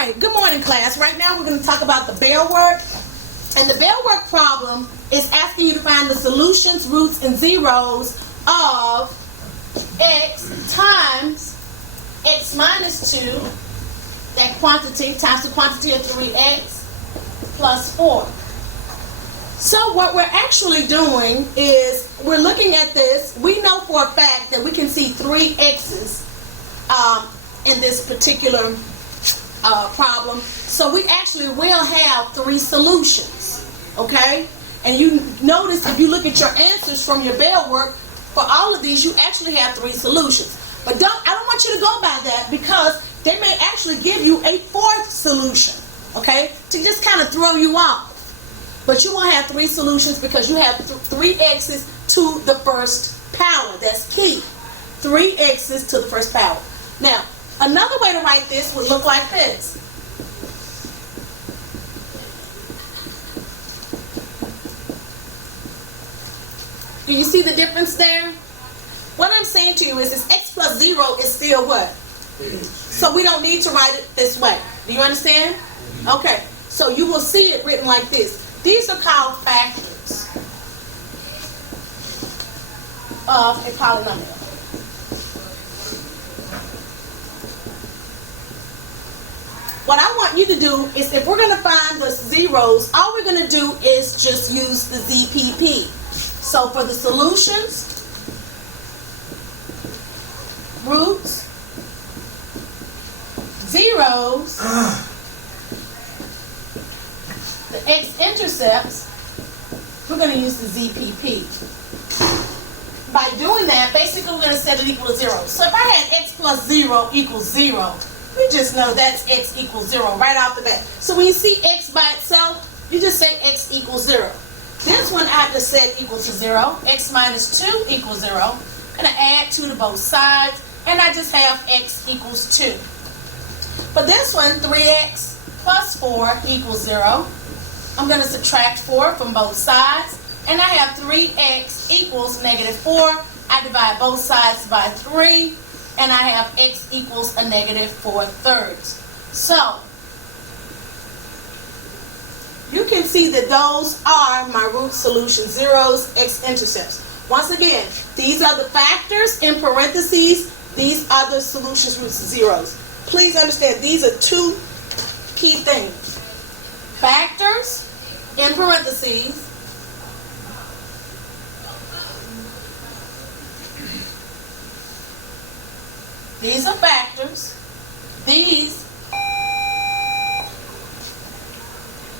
right, good morning, class. Right now we're going to talk about the bear work. And the bear work problem is asking you to find the solutions, roots, and zeros of x times x minus 2, that quantity, times the quantity of 3x plus 4. So what we're actually doing is we're looking at this. We know for a fact that we can see 3 x's in this particular problem. So we actually will have 3 solutions, okay? And you notice if you look at your answers from your bear work, for all of these you actually have 3 solutions. But I don't want you to go by that, because they may actually give you a 4th solution, okay? To just kind of throw you off. But you won't have 3 solutions because you have 3 x's to the first power. That's key. 3 x's to the first power. Now, another way to write this would look like this. Do you see the difference there? What I'm saying to you is this x plus 0 is still what? So we don't need to write it this way. Do you understand? Okay. So you will see it written like this. These are called factors of a polynomial. What I want you to do is, if we're going to find the zeros, all we're going to do is just use the ZPP. So for the solutions, roots, zeros, the x-intercepts, we're going to use the ZPP. By doing that, basically we're going to set it equal to 0. So if I had x plus 0 equals 0, we just know that's x equals 0 right off the bat. So when you see x by itself, you just say x equals 0. This one I just said equal to 0. X minus 2 equals 0. I'm going to add 2 to both sides, and I just have x equals 2. For this one, 3x plus 4 equals 0. I'm going to subtract 4 from both sides, and I have 3x equals negative 4. I divide both sides by 3, and I have x equals a negative 4/3. So you can see that those are my root solutions, zeros, x-intercepts. Once again, these are the factors in parentheses. These are the solutions, roots, and zeros. Please understand, these are 2 key things. Factors in parentheses, these are factors. These,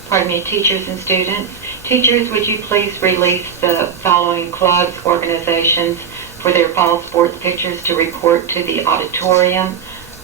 pardon me, teachers and students. Teachers, would you please release the following clubs, organizations for their fall sports pictures to report to the auditorium,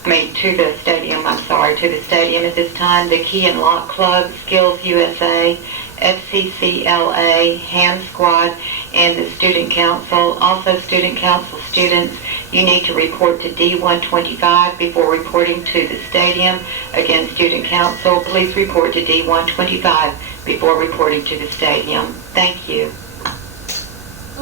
to the stadium at this time. The Key and Lock Club, Skills USA, FCCLA, Ham Squad, and the Student Council. Also, Student Council students, you need to report to D125 before reporting to the stadium. Again, Student Council, please report to D125 before reporting to the stadium. Thank you.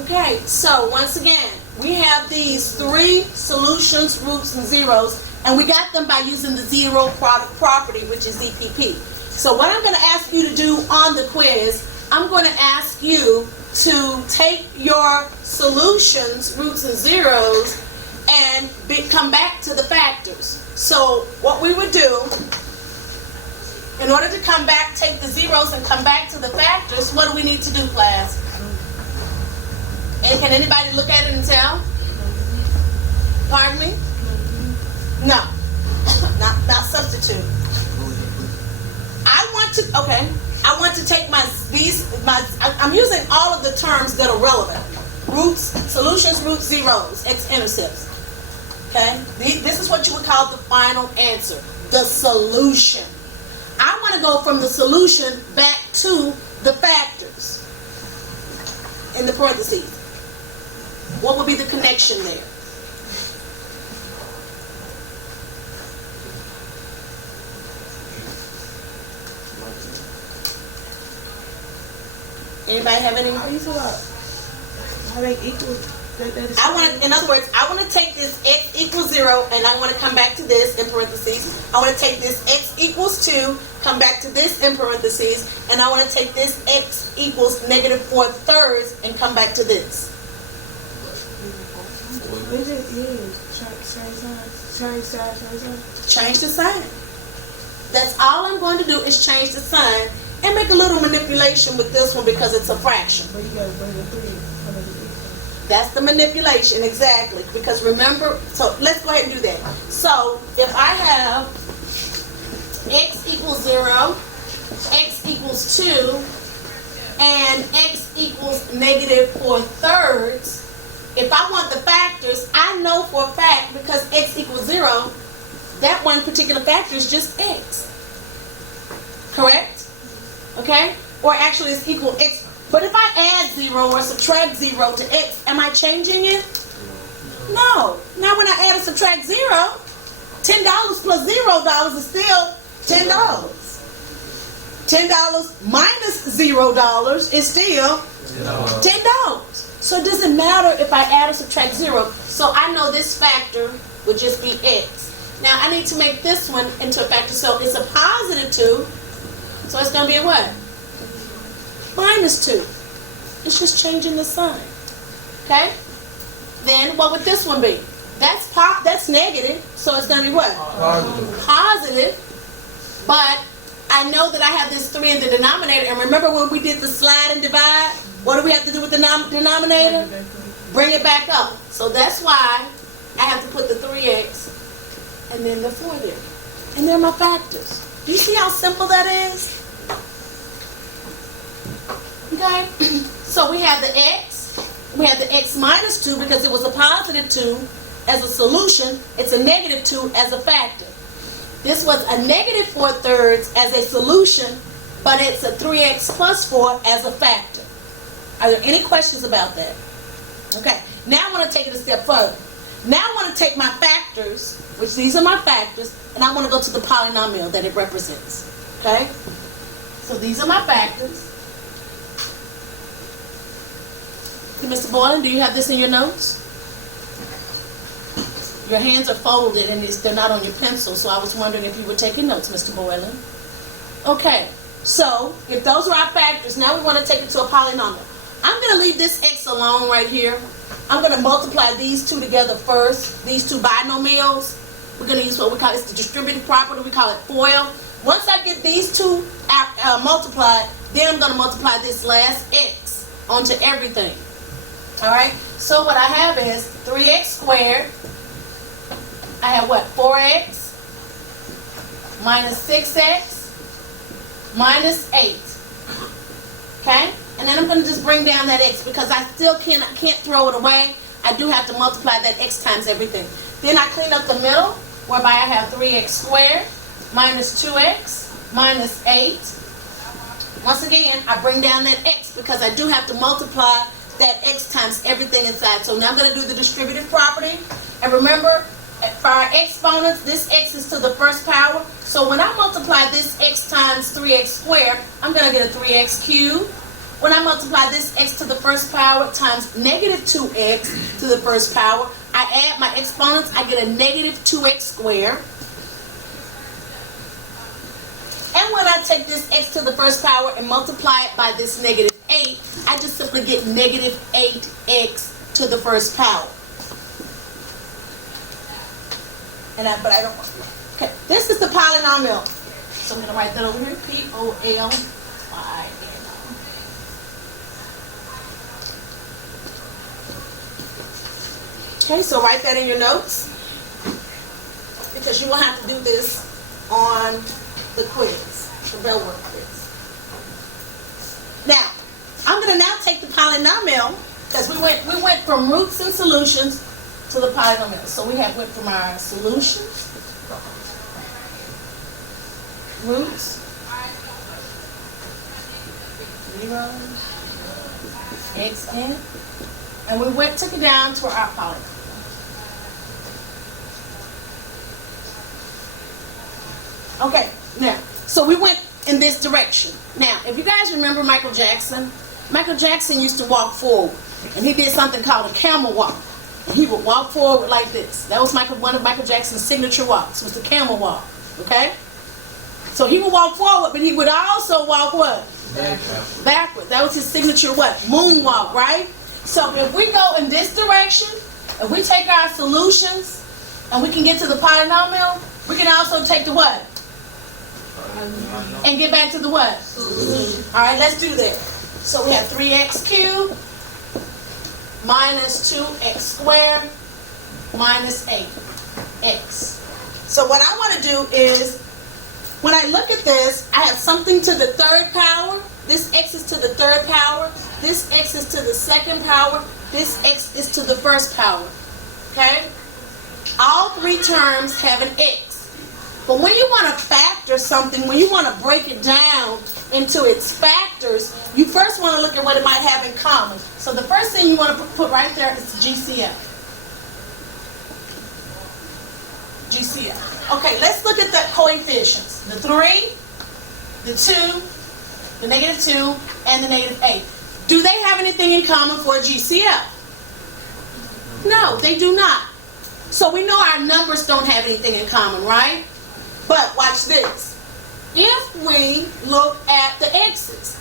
okay, so once again, we have these 3 solutions, roots, and zeros, and we got them by using the zero product property, which is ZPP. So what I'm going to ask you to do on the quiz, I'm going to ask you to take your solutions, roots, and zeros, and come back to the factors. So what we would do, in order to come back, take the zeros and come back to the factors, what do we need to do, class? And can anybody look at it and tell? Pardon me? No. Not substitute. I want to take I'm using all of the terms that are relevant. Roots, solutions, roots, zeros, x-intercepts. Okay? This is what you would call the final answer, the solution. I want to go from the solution back to the factors in the parentheses. What would be the connection there? Anybody have any? How they equal? I want to, in other words, I want to take this x equals 0, and I want to come back to this in parentheses. I want to take this x equals 2, come back to this in parentheses, and I want to take this x equals negative 4/3 and come back to this. Change the sign. That's all I'm going to do is change the sign and make a little manipulation with this one because it's a fraction. But you gotta bring the 3. That's the manipulation, exactly. Because remember, so let's go ahead and do that. So if I have x equals 0, x equals 2, and x equals negative 4/3, if I want the factors, I know for a fact because x equals 0, that one particular factor is just x. Correct? Okay? Or actually it's equal x. But if I add 0 or subtract 0 to x, am I changing it? No. Now when I add or subtract 0, $10 plus $0 is still $10. $10 minus $0 is still $10. So it doesn't matter if I add or subtract 0. So I know this factor would just be x. Now I need to make this one into a factor. So it's a positive 2. So it's going to be a what? Minus 2. It's just changing the sign. Okay? Then what would this one be? That's negative. So it's going to be what? Positive. But I know that I have this 3 in the denominator. And remember when we did the slide and divide? What do we have to do with the denominator? Bring it back up. So that's why I have to put the 3x and then the 4 there. And they're my factors. Do you see how simple that is? Okay? So we have the x. We have the x minus 2 because it was a positive 2 as a solution. It's a negative 2 as a factor. This was a negative 4/3 as a solution, but it's a 3x plus 4 as a factor. Are there any questions about that? Okay. Now I want to take it a step further. Now I want to take my factors, which these are my factors, and I want to go to the polynomial that it represents. Okay? So these are my factors. Okay, Mr. Boylan, do you have this in your notes? Your hands are folded and they're not on your pencil, so I was wondering if you were taking notes, Mr. Boylan. Okay, so if those are our factors, now we want to take it to a polynomial. I'm going to leave this x alone right here. I'm going to multiply these two together first, these two binomials. We're going to use what we call, it's the distributive property, we call it FOIL. Once I get these two multiplied, then I'm going to multiply this last x onto everything. Alright, so what I have is 3x squared. I have what? 4x minus 6x minus 8. Okay? And then I'm going to just bring down that x because I still can't throw it away. I do have to multiply that x times everything. Then I clean up the middle, whereby I have 3x squared minus 2x minus 8. Once again, I bring down that x because I do have to multiply that x times everything inside. So now I'm going to do the distributive property. And remember, for our exponents, this x is to the first power. So when I multiply this x times 3x squared, I'm going to get a 3x cubed. When I multiply this x to the first power times negative 2x to the first power, I add my exponents, I get a negative 2x squared. And when I take this x to the first power and multiply it by this negative 8, I just simply get negative 8x to the first power. But I don't want to. Okay, this is the polynomial. So I'm going to write that over here, P-O-L-Y-N-O. Okay, so write that in your notes because you will have to do this on the quiz, the Bell Work quiz. Now, I'm going to now take the polynomial because we went from roots and solutions to the polynomial. So we went from our solution, roots, 0, x in, and we took it down to our polynomial. Okay, now, so we went in this direction. Now, if you guys remember Michael Jackson, Michael Jackson used to walk forward, and he did something called a camel walk. And he would walk forward like this. That was one of Michael Jackson's signature walks, was the camel walk, okay? So he would walk forward, but he would also walk what? Backward. That was his signature what? Moonwalk, right? So if we go in this direction, if we take our solutions, and we can get to the polynomial, we can also take the what? And get back to the what? All right, let's do that. So we have 3x cubed minus 2x squared minus 8x. So what I want to do is, when I look at this, I have something to the third power. This x is to the third power. This x is to the second power. This x is to the first power. Okay? All three terms have an x. But when you want to factor something, when you want to break it down into its factors, you first want to look at what it might have in common. So the first thing you want to put right there is GCF. GCF. Okay, let's look at the coefficients. The 3, the 2, the -2, and the -8. Do they have anything in common for a GCF? No, they do not. So we know our numbers don't have anything in common, right? But watch this. If we look at the x's,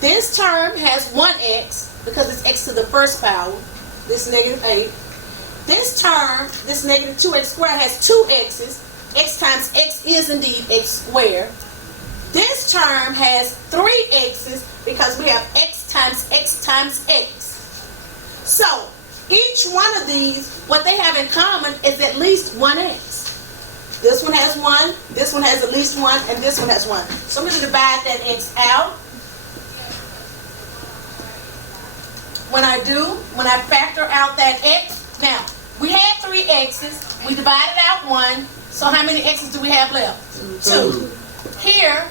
this term has one x because it's x to the first power, this -8. This term, this -2x squared, has two x's. X times x is indeed x squared. This term has three x's because we have x times x times x. So each one of these, what they have in common is at least one x. This one has one, this one has at least one, and this one has one. So I'm going to divide that x out. When I factor out that x, now, we had three x's, we divided out one, so how many x's do we have left? Two. Here,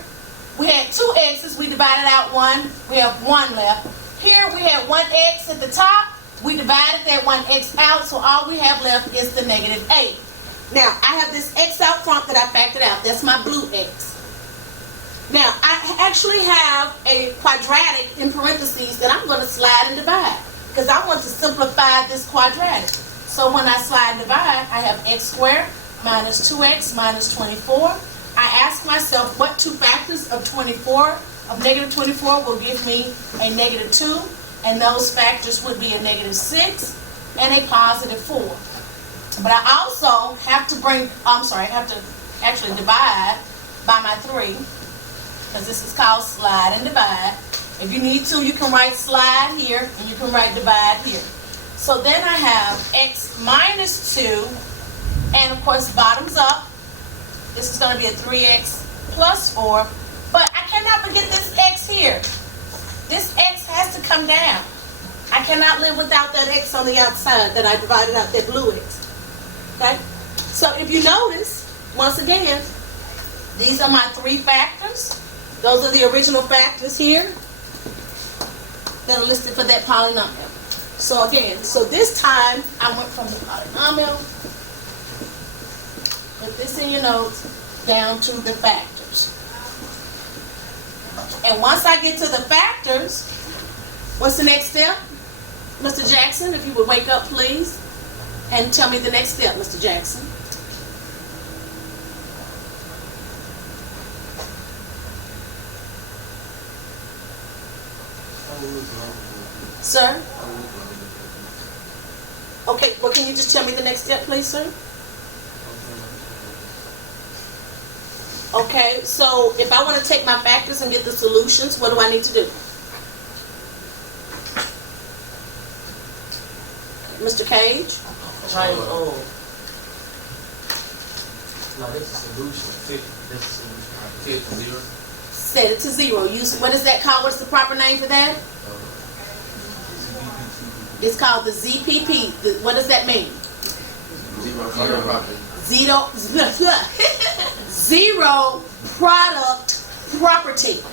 we had two x's, we divided out one, we have one left. Here, we had one x at the top, we divided that one x out, so all we have left is the -8. Now, I have this x out front that I factored out. That's my blue x. Now, I actually have a quadratic in parentheses that I'm going to slide and divide because I want to simplify this quadratic. So when I slide and divide, I have x squared minus 2x minus 24. I ask myself what two factors of 24, of -24, will give me a -2, and those factors would be a -6 and a +4. But I also have to actually divide by my 3, because this is called slide and divide. If you need to, you can write slide here, and you can write divide here. So then I have x minus 2, and of course bottoms up. This is going to be a 3x plus 4, but I cannot forget this x here. This x has to come down. I cannot live without that x on the outside that I divided out, that blue x. Okay? So if you notice, once again, these are my three factors. Those are the original factors here that are listed for that polynomial. So again, so this time I went from the polynomial, put this in your notes, down to the factors. And once I get to the factors, what's the next step? Mr. Jackson, if you would wake up, please, and tell me the next step, Mr. Jackson. Sir? Okay, well, can you just tell me the next step, please, sir? Okay, so if I want to take my factors and get the solutions, what do I need to do? Mr. Cage? Now this is solution. This is solution. Set it to 0. Set it to 0. What is that called? What's the proper name for that? It's called the ZPP. What does that mean? Zero product. Zero product property.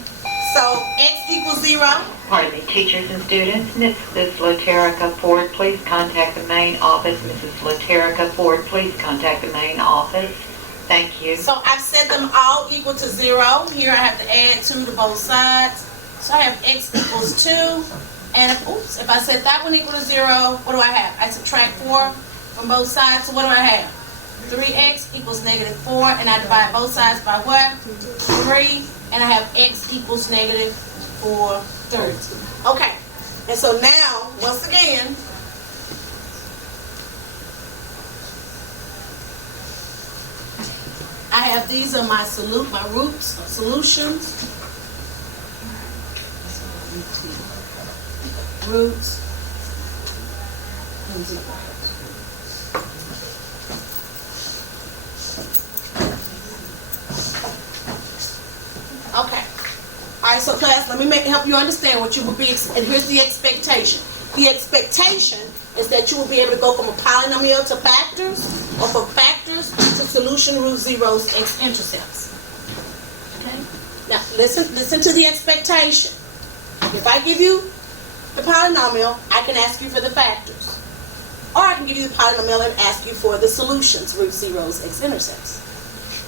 So x equals 0. Pardon me, teachers and students, Mrs. Laterica Ford, please contact the main office. Mrs. Laterica Ford, please contact the main office. Thank you. So I've set them all equal to 0. Here I have to add 2 to both sides. So I have x equals 2, and if I set that one equal to 0, what do I have? I subtract 4 from both sides, so what do I have? 3x equals negative 4, and I divide both sides by what? 3, and I have x equals negative 4/3. Okay, and so now, once again, I have these are my roots, solutions. Roots and zeros. Okay. All right, so class, let me help you understand what you will be, and here's the expectation. The expectation is that you will be able to go from a polynomial to factors, or from factors to solution root zeros, x-intercepts. Okay? Now, listen to the expectation. If I give you the polynomial, I can ask you for the factors. Or I can give you the polynomial and ask you for the solutions, root zeros, x-intercepts.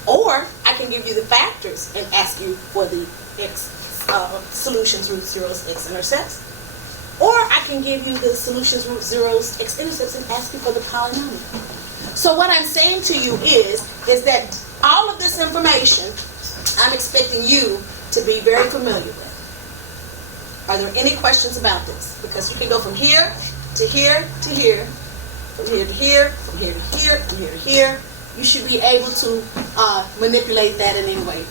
Or I can give you the factors and ask you for the solutions, root zeros, x-intercepts. Or I can give you the solutions, root zeros, x-intercepts, and ask you for the polynomial. So what I'm saying to you is that all of this information, I'm expecting you to be very familiar with. Are there any questions about this? Because you can go from here to here to here, from here to here, from here to here, from here to here. You should be able to manipulate that in any way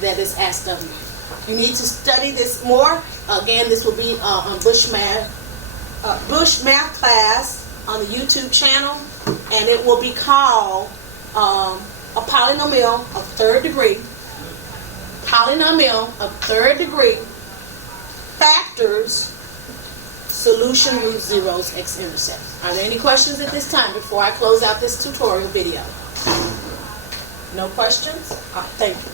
that is asked of you. You need to study this more. Again, this will be on Bush Math class on the YouTube channel, and it will be called a polynomial of third degree. Polynomial of third degree. Factors, solution, root zeros, x-intercepts. Are there any questions at this time before I close out this tutorial video? No questions? All right, thank you.